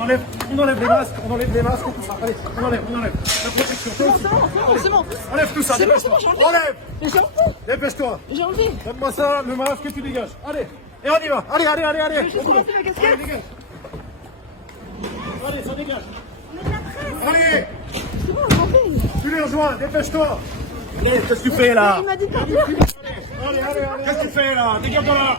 On enlève les masques, tout ça. Allez, on enlève. La protection, toi aussi. C'est bon. Enlève tout ça, dépêche-toi. Enlève. Mais j'ai enlevé. Dépêche-toi. J'ai enlevé. Donne-moi ça, le masque, tu dégages. Allez, et on y va. Allez. Juste pour enlever la casquette. Allez, ça dégage. Allez, C'est bon, j'ai enlevé. tu les rejoins, dépêche-toi. Qu'est-ce que tu fais là? Il m'a dit de partir. Allez, qu'est-ce que tu fais là? Dégage de là.